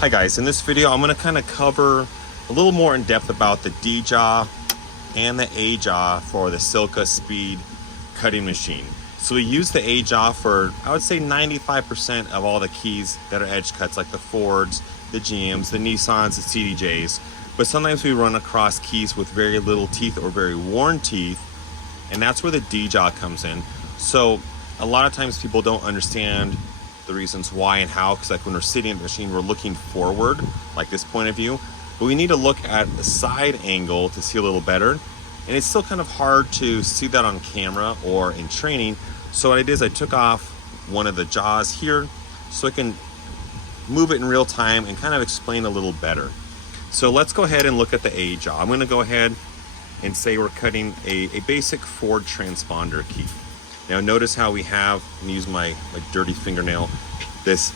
Hi guys, in this video I'm going to kind of cover a little more in depth about the D jaw and the A jaw for the Silca speed cutting machine. So we use the A jaw for, I would say, 95% of all the keys that are edge cuts, like the Fords, the GMs, the Nissans, the CDJs. But sometimes we run across keys with very little teeth or very worn teeth, and that's where the D jaw comes in. So a lot of times people don't understand the reasons why and how, because like when we're sitting at the machine, we're looking forward, like this point of view, but we need to look at the side angle to see a little better. And it's still kind of hard to see that on camera or in training. So what I did is I took off one of the jaws here so I can move it in real time and kind of explain a little better. So let's go ahead and look at the A jaw. I'm going to go ahead and say we're cutting a basic Ford transponder key. Now notice how we have, I'm use my dirty fingernail, this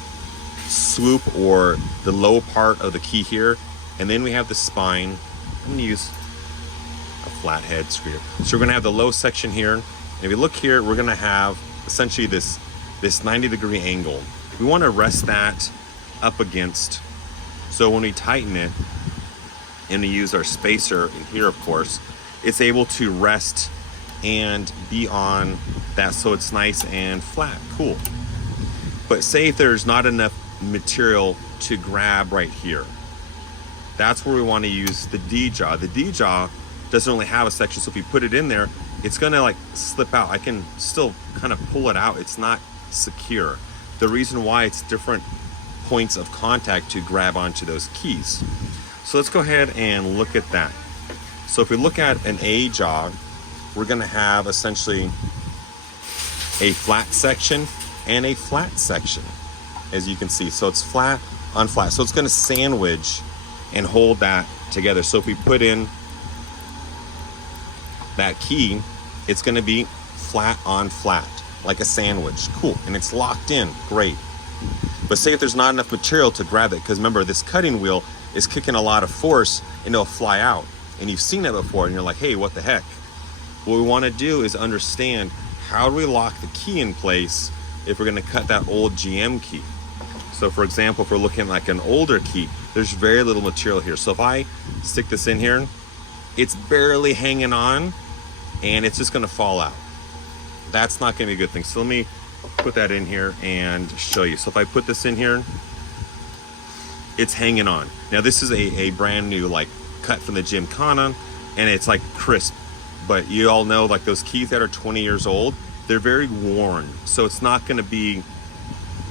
swoop or the low part of the key here, and then we have the spine. I'm going to use a flathead screw. So we're going to have the low section here, and if you look here, we're going to have essentially this 90-degree angle. We want to rest that up against, so when we tighten it, and we use our spacer in here, of course, it's able to rest and be on that, so it's nice and flat, cool. But say if there's not enough material to grab right here, that's where we want to use the D jaw. The D jaw doesn't really have a section, so if we put it in there, it's gonna like slip out. I can still kind of pull it out. It's not secure. The reason why, it's different points of contact to grab onto those keys. So let's go ahead and look at that. So if we look at an A jaw, we're going to have essentially a flat section and a flat section, as you can see. So it's flat on flat. So it's going to sandwich and hold that together. So if we put in that key, it's going to be flat on flat, like a sandwich. Cool. And it's locked in. Great. But say if there's not enough material to grab it, because remember, this cutting wheel is kicking a lot of force and it'll fly out. And you've seen it before and you're like, hey, what the heck? What we want to do is understand, how do we lock the key in place if we're going to cut that old GM key? So for example, if we're looking like an older key, there's very little material here. So if I stick this in here, it's barely hanging on and it's just going to fall out. That's not going to be a good thing. So let me put that in here and show you. So if I put this in here, it's hanging on. Now this is a brand new like cut from the Gymkhana, and it's like crisp. But you all know, like those keys that are 20 years old, they're very worn. So it's not gonna be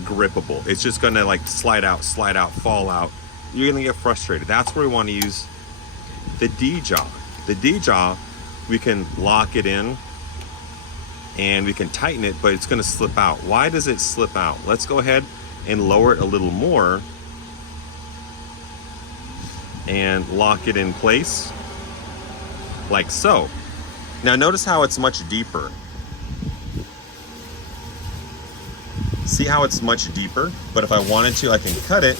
grippable. It's just gonna like slide out, fall out. You're gonna get frustrated. That's where we wanna use the D jaw. The D jaw, we can lock it in and we can tighten it, but it's gonna slip out. Why does it slip out? Let's go ahead and lower it a little more and lock it in place like so. Now notice how it's much deeper. See how it's much deeper? But if I wanted to, I can cut it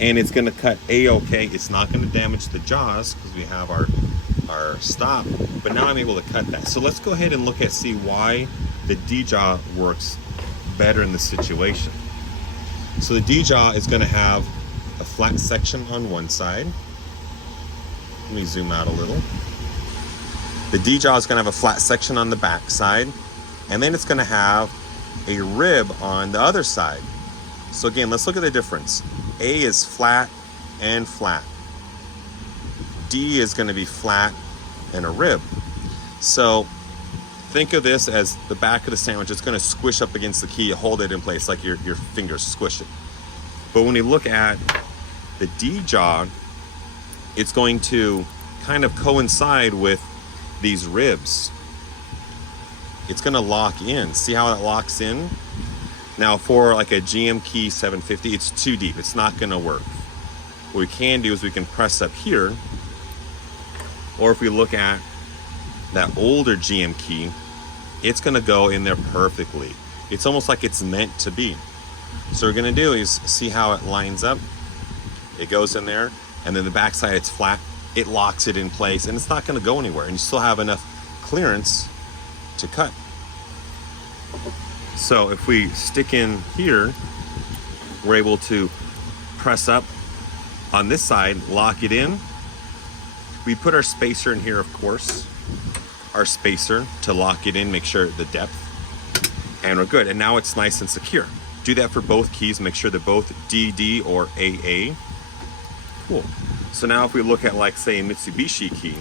and it's gonna cut A-okay. It's not gonna damage the jaws because we have our stop, but now I'm able to cut that. So let's go ahead and look at, see why the D jaw works better in this situation. So the D jaw is gonna have a flat section on one side. Let me zoom out a little. The D jaw is going to have a flat section on the back side, and then it's going to have a rib on the other side. So again, let's look at the difference. A is flat and flat. D is going to be flat and a rib. So think of this as the back of the sandwich. It's going to squish up against the key, hold it in place like your fingers squish it. But when you look at the D jaw, it's going to kind of coincide with these ribs. It's going to lock in. See how it locks in? Now for like a GM key 750, it's too deep. It's not going to work. What we can do is we can press up here, or if we look at that older GM key, it's going to go in there perfectly. It's almost like it's meant to be. So what we're going to do is see how it lines up. It goes in there, and then the back side, it's flat. It locks it in place, and it's not going to go anywhere, and you still have enough clearance to cut. So if we stick in here, we're able to press up on this side, lock it in. We put our spacer in here, of course, our spacer to lock it in, make sure the depth, and we're good. And now it's nice and secure. Do that for both keys, make sure they're both DD or AA. Cool. So now if we look at, like, say, a Mitsubishi key,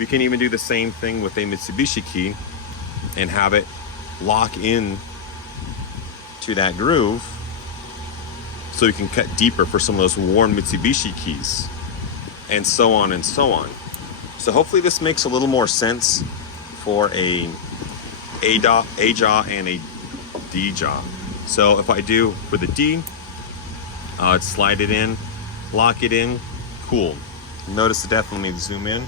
we can even do the same thing with a Mitsubishi key and have it lock in to that groove so you can cut deeper for some of those worn Mitsubishi keys, and so on and so on. So hopefully this makes a little more sense for a jaw and a D jaw. So if I do for the D, I'd slide it in, lock it in, cool. Notice the depth, let me zoom in.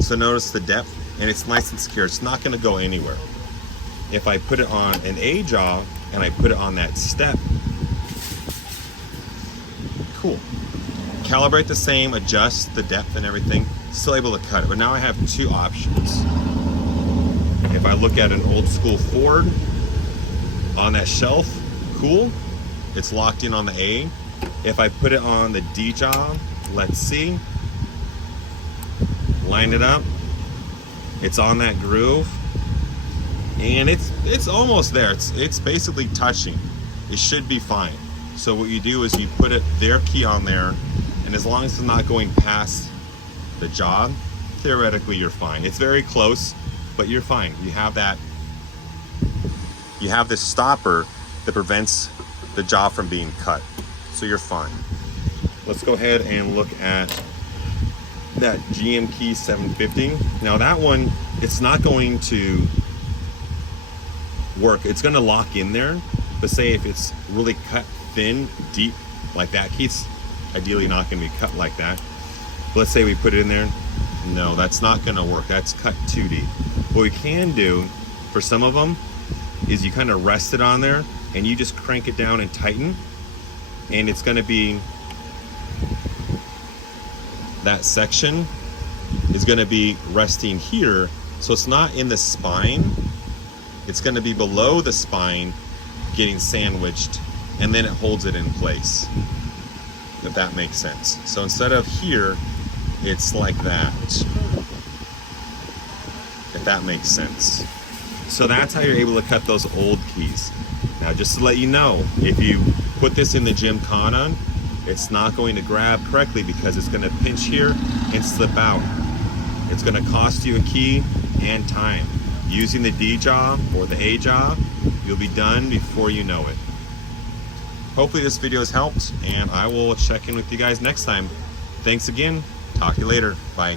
So notice the depth, and it's nice and secure. It's not gonna go anywhere. If I put it on an A jaw and I put it on that step, cool. Calibrate the same, adjust the depth and everything, still able to cut it. But now I have two options. If I look at an old school Ford on that shelf, cool, it's locked in on the A. If I put it on the D jaw, let's see, line it up, it's on that groove, and it's almost there. It's basically touching. It should be fine. So what you do is you put their key on there, and as long as it's not going past the jaw, theoretically you're fine. It's very close, but you're fine. You have this stopper that prevents the jaw from being cut, so you're fine. Let's go ahead and look at that GM Key 750. Now that one, it's not going to work. It's going to lock in there, but say if it's really cut thin, deep, like that key, it's ideally not going to be cut like that. But let's say we put it in there. No, that's not going to work. That's cut too deep. What we can do for some of them is you kind of rest it on there and you just crank it down and tighten, and it's going to be, that section is going to be resting here, so it's not in the spine, it's going to be below the spine, getting sandwiched, and then it holds it in place, if that makes sense. So instead of here, it's like that, if that makes sense. So that's how you're able to cut those old keys. Now just to let you know, if you put this in the Gymkhana, it's not going to grab correctly because it's going to pinch here and slip out. It's going to cost you a key and time. Using the D jaw or the A jaw, you'll be done before you know it. Hopefully this video has helped, and I will check in with you guys next time. Thanks again. Talk to you later. Bye.